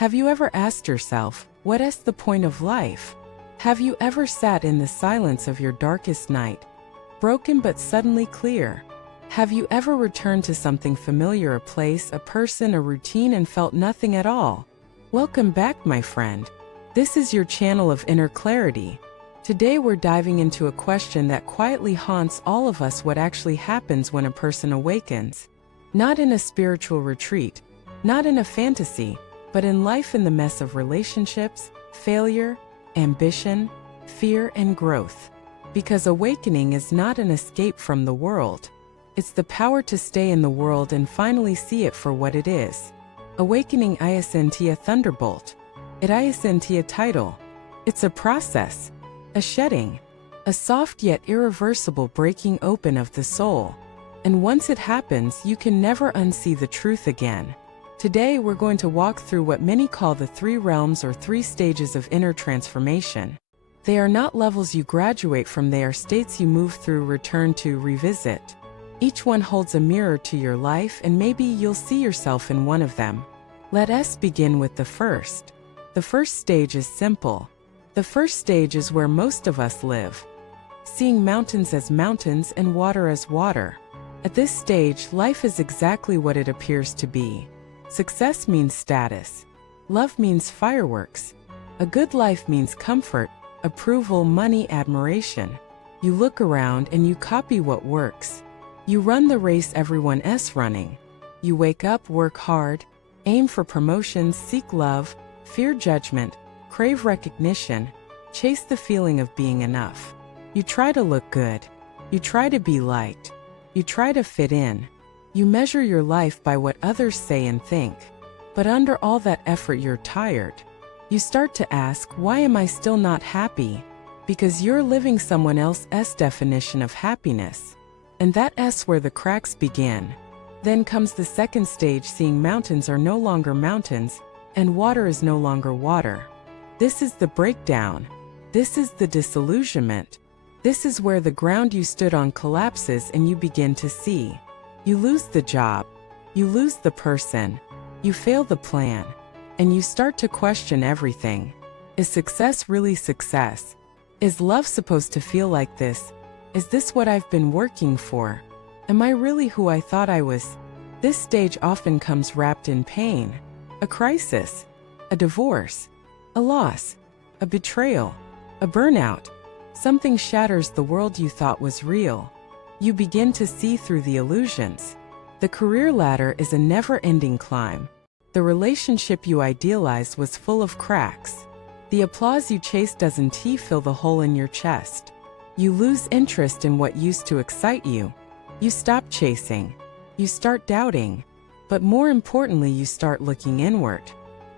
Have you ever asked yourself, what is the point of life? Have you ever sat in the silence of your darkest night, broken but suddenly clear? Have you ever returned to something familiar, a place, a person, a routine, and felt nothing at all? Welcome back, my friend. This is your channel of inner clarity. Today we're diving into a question that quietly haunts all of us: what actually happens when a person awakens? Not in a spiritual retreat, not in a fantasy, but in life, in the mess of relationships, failure, ambition, fear, and growth. Because awakening is not an escape from the world. It's the power to stay in the world and finally see it for what it is. Awakening isn't a thunderbolt. It isn't a title. It's a process, a shedding, a soft yet irreversible breaking open of the soul. And once it happens, you can never unsee the truth again. Today we're going to walk through what many call the 3 realms or 3 stages of inner transformation. They are not levels you graduate from, they are states you move through, return to, revisit. Each one holds a mirror to your life, and maybe you'll see yourself in one of them. Let us begin with the first. The first stage is simple. The first stage is where most of us live. Seeing mountains as mountains and water as water. At this stage, life is exactly what it appears to be. Success means status. Love means fireworks. A good life means comfort, approval, money, admiration. You look around and you copy what works. You run the race everyone else running. You wake up, work hard, aim for promotions, seek love, fear judgment, crave recognition, chase the feeling of being enough. You try to look good. You try to be liked. You try to fit in. You measure your life by what others say and think. But under all that effort, you're tired. You start to ask, why am I still not happy? Because you're living someone else's definition of happiness. And that's where the cracks begin. Then comes the second stage, seeing mountains are no longer mountains, and water is no longer water. This is the breakdown. This is the disillusionment. This is where the ground you stood on collapses and you begin to see. You lose the job. You lose the person. You fail the plan. And you start to question everything. Is success really success? Is love supposed to feel like this? Is this what I've been working for? Am I really who I thought I was? This stage often comes wrapped in pain. A crisis. A divorce. A loss. A betrayal. A burnout. Something shatters the world you thought was real. You begin to see through the illusions. The career ladder is a never-ending climb. The relationship you idealized was full of cracks. The applause you chased doesn't fill the hole in your chest. You lose interest in what used to excite you. You stop chasing. You start doubting. But more importantly, you start looking inward.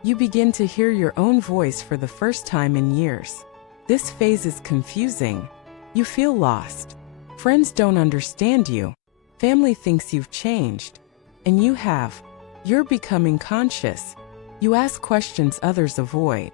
You begin to hear your own voice for the first time in years. This phase is confusing. You feel lost. Friends don't understand you. Family thinks you've changed. And you have. You're becoming conscious. You ask questions others avoid.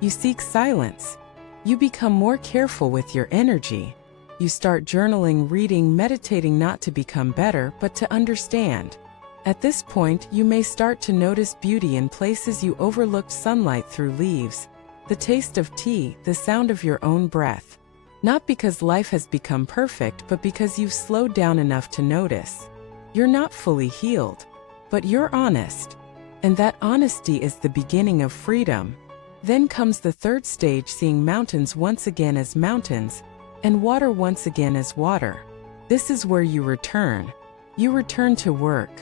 You seek silence. You become more careful with your energy. You start journaling, reading, meditating, not to become better, but to understand. At this point, you may start to notice beauty in places you overlooked: sunlight through leaves, the taste of tea, the sound of your own breath. Not because life has become perfect, but because you've slowed down enough to notice. You're not fully healed, but you're honest. And that honesty is the beginning of freedom. Then comes the third stage, seeing mountains once again as mountains, and water once again as water. This is where you return. You return to work.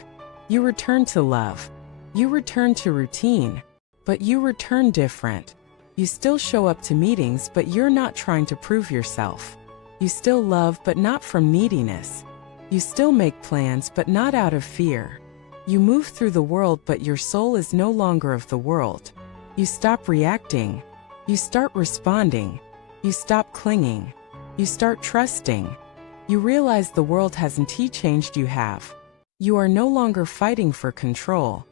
You return to love. You return to routine. But you return different. You still show up to meetings, but you're not trying to prove yourself. You still love, but not from neediness. You still make plans, but not out of fear. You move through the world, but your soul is no longer of the world. You stop reacting. You start responding. You stop clinging. You start trusting. You realize the world hasn't changed, you have. You are no longer fighting for control.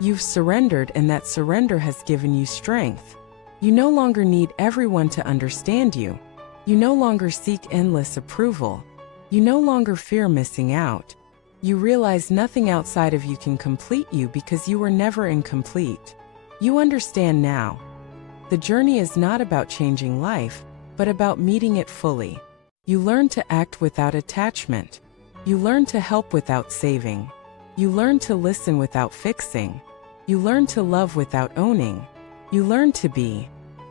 You've surrendered, and that surrender has given you strength. You no longer need everyone to understand you. You no longer seek endless approval. You no longer fear missing out. You realize nothing outside of you can complete you because you were never incomplete. You understand now. The journey is not about changing life, but about meeting it fully. You learn to act without attachment. You learn to help without saving. You learn to listen without fixing. You learn to love without owning. You learn to be.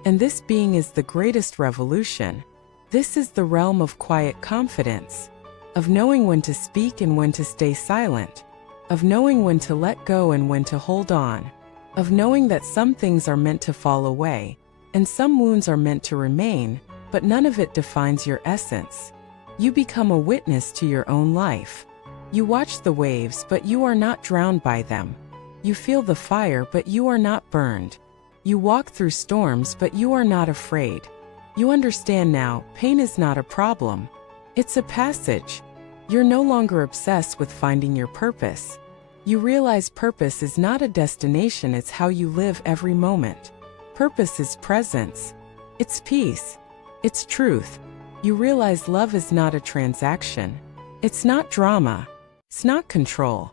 And this being is the greatest revolution. This is the realm of quiet confidence, of knowing when to speak and when to stay silent, of knowing when to let go and when to hold on, of knowing that some things are meant to fall away, and some wounds are meant to remain, but none of it defines your essence. You become a witness to your own life. You watch the waves, but you are not drowned by them. You feel the fire, but you are not burned. You walk through storms, but you are not afraid. You understand now, pain is not a problem. It's a passage. You're no longer obsessed with finding your purpose. You realize purpose is not a destination, it's how you live every moment. Purpose is presence. It's peace. It's truth. You realize love is not a transaction. It's not drama. It's not control.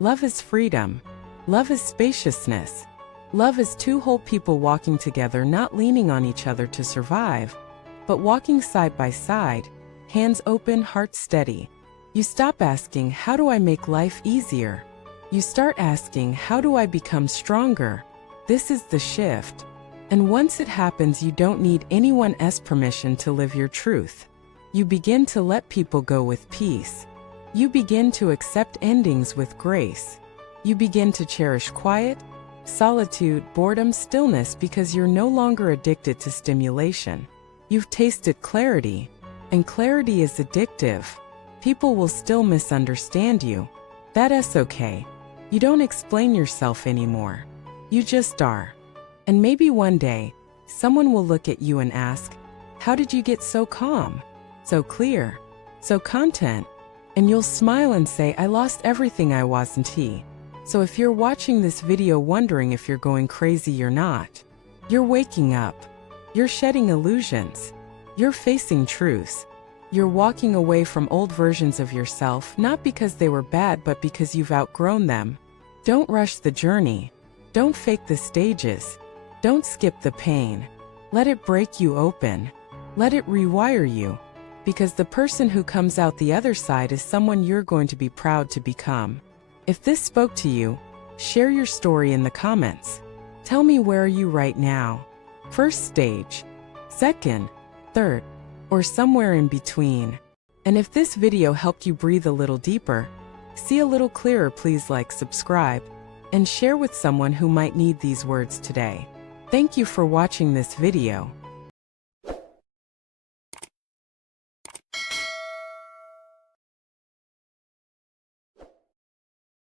Love is freedom. Love is spaciousness. Love is two whole people walking together, not leaning on each other to survive, but walking side by side, hands open, heart steady. You stop asking, how do I make life easier? You start asking, how do I become stronger? This is the shift. And once it happens, you don't need anyone else's permission to live your truth. You begin to let people go with peace. You begin to accept endings with grace. You begin to cherish quiet, solitude, boredom, stillness, because you're no longer addicted to stimulation. You've tasted clarity, and clarity is addictive. People will still misunderstand you. That's okay. You don't explain yourself anymore. You just are. And maybe one day, someone will look at you and ask, how did you get so calm, so clear, so content? And you'll smile and say, I lost everything I wasn't he. So if you're watching this video wondering if you're going crazy, you're not. You're waking up. You're shedding illusions. You're facing truths. You're walking away from old versions of yourself, not because they were bad, but because you've outgrown them. Don't rush the journey. Don't fake the stages. Don't skip the pain. Let it break you open. Let it rewire you. Because the person who comes out the other side is someone you're going to be proud to become. If this spoke to you, share your story in the comments. Tell me, where are you right now? First stage, second, third, or somewhere in between. And if this video helped you breathe a little deeper, see a little clearer, please like, subscribe, and share with someone who might need these words today. Thank you for watching this video.